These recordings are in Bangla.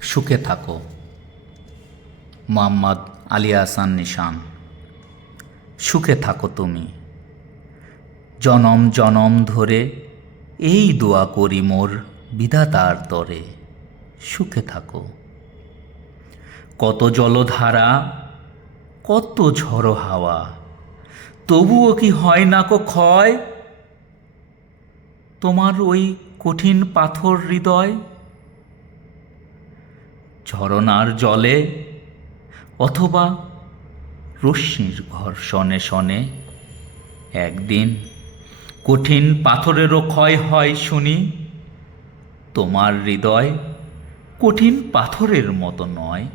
সুখে থাকো। মোহাম্মদ আলী আহসান নিশান। সুখে থাকো তুমি। জনম জনম ধরে এই দোয়া করি মোর বিধাতার তরে। সুখে থাকো। কত জলধারা, কত ঝড়ো হাওয়া, তবুও কি হয় না কো ক্ষয় তোমার ওই কঠিন পাথর হৃদয়? ঝরনার জলে অথবা রশ্মির ঘর্ষণে শনে একদিন কঠিন পাথরেরও ক্ষয় হয় শুনি। তোমার হৃদয় কঠিন পাথরের মতো নয়।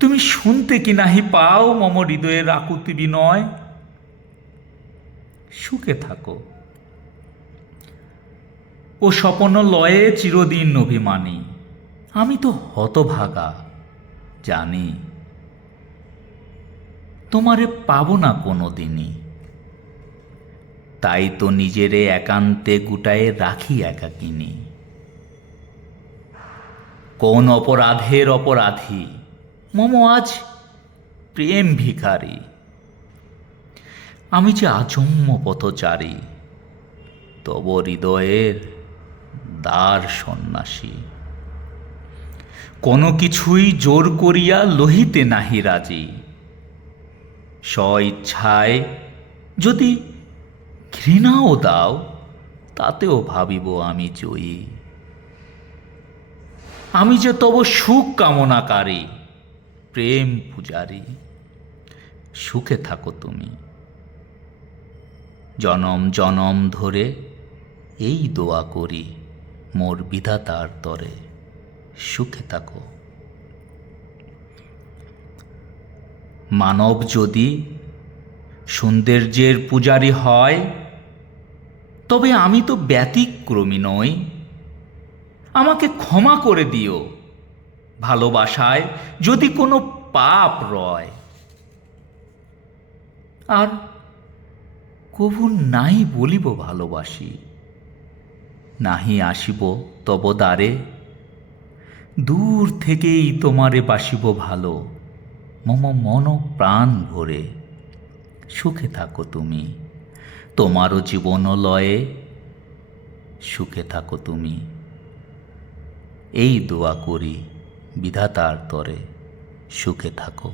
তুমি শুনতে কি নাহি পাও মম হৃদয়ের আকুতি বিনয়? সুখে থাকো। ও স্বপন লয়ে চিরদিন অভিমানী, আমি তো হতভাগা জানি। তোমারে পাব না কোনো দিনই, তাই তো নিজেরে একান্তে গুটায়ে রাখি একাকিনী। কোন অপরাধের অপরাধী মম আজ প্রেম ভিখারি। আমি যে আজন্ম পথচারী, তব হৃদয়ের দ্বার সন্ন্যাসী। কোনো কিছুই জোর করিয়া লহিতে নাহি রাজি। স্ব-ইচ্ছায় যদি ঘৃণাও দাও, তাতেও ভাবিব আমি জয়ী। আমি যে তব সুখ কামনাকারী, প্রেম পূজারী। সুখে থাকো তুমি। জনম জনম ধরে এই দোয়া করি মোর বিধাতার তরে। সুখে থাকো। মানব যদি সৌন্দর্যের পূজারী হয়, তবে আমি তো ব্যতিক্রমী নই। আমাকে ক্ষমা করে দিও ভালোবাসায় যদি কোনো পাপ রয়। আর কভু নাই বলিব ভালোবাসি, নাহি আসিব তব দ্বারে। দূর থেকেই তোমারে বাসিব ভালো মম মন প্রাণ ভরে। সুখে থাকো তুমি। তোমারও জীবন লয়ে সুখে থাকো তুমি। এই দোয়া করি বিধাতার তরে। সুখে থাকো।